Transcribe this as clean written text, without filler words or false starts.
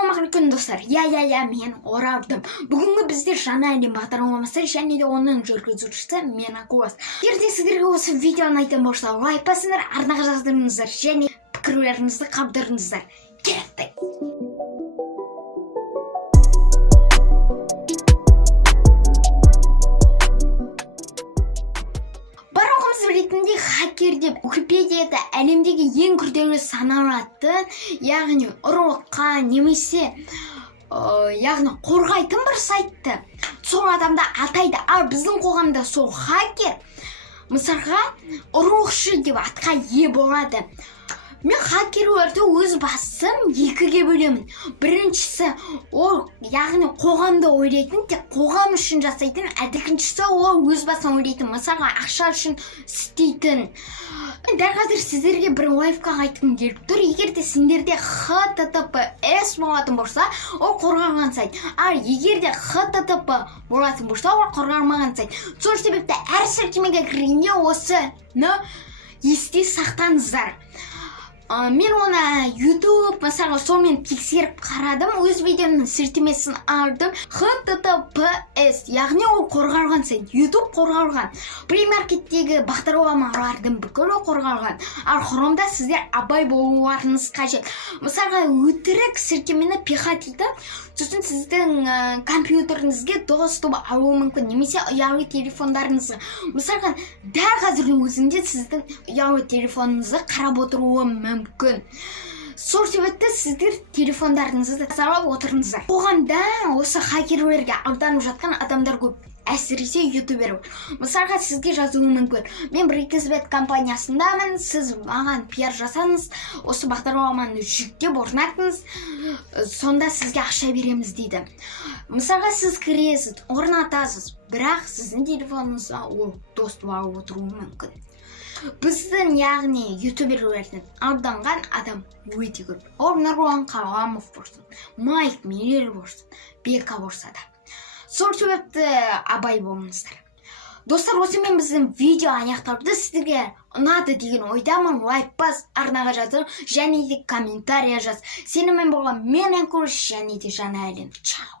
Ассалаумағалейкум достар. Мен оралдым. Бүгінгі біздер жаңа әлем бағдарламасы және де оның жүргізушісі мен Акуас. Егер де сіздерге осы видеоны айтатын болса, лайк басыңдар, арнаға жаздырыңыздар және пікірлеріңізді қалдырыңыздар. Кеттік. Ретінде хакер деп Википедияда әлемдегі ең күрделі саналатын, яғни ұрлыққа немесе яғни қорғайтын бір сайтты сол адамда атайды. Ал біздің қоғамда сол хакер мысалға ұрлықшы деп атқа ие болады. Мен хакерлерді өз басым екіге бөлемін. Біріншісі ол яғни қоғамда ойлайтын, тек қоғам үшін жасайтын, екіншісі ол өз басын ойлайтын, мысалға ақша үшін істейтін. Дәл қазір сіздерге бір лайфхак айтқым келіп тұр. Егер де сендерде HTTPS болатын болса, ол қорғалған сайт. Ал егер де HTTP болатын болса, ол қорғалмаған сайт. Сол себепті әр сілтемеге кіргенде осыны есте сақтаңыздар. Мен оны YouTube мысалға сонымен тексеріп қарадым, өз видеоның сілтемесін алдым. HTTPS, яғни ол қорғалған сайт, YouTube қорғалған. Play Market'тегі бағдарламалардың бүкілі қорғалған. Ал Chrome'да сіздер абай болуларыңыз қажет. Мысалға өтірік сілтемені пихатиді, сосын сіздің компьютеріңізге доступ алуы мүмкін, немесе ұялы телефондарыңызға. Мысалға дәл қазірдің өзінде сіздің ұялы телефоныңызды қарап отыруы мүмкін. Сол себепті сіздер телефондарыңызды сақтап отырыңыздар. Қоғамда осы хакерлерге алданып жатқан адамдар көп, әсіресе ютубер. Мысалға сізге жазуы мүмкін: мен Бриксбет компаниясындамын, сіз маған пиар жасаңыз, осы бағдарламаны жүктеп орнатыңыз, сонда сізге ақша береміз дейді. Мысалға сіз кіресіз, орнатасыз, бірақ сіздің телефоныңызға ол доступ алып отыруы мүмкін. Біздің, яғни ютуберлерден алданған адам өте көп. Ол Нұрлан Қаламов болсын, Майк Миллер болсын, Бека болса да. Сол себепті абай болыңыздар. Достар, осымен біздің видео аяқталды. Сіздерге ұнады деген ойдамын. Лайк бас, арнаға жазыр және де комментария жаз. Сенімен болған мен Акуас және де жаңа әлем. Чао.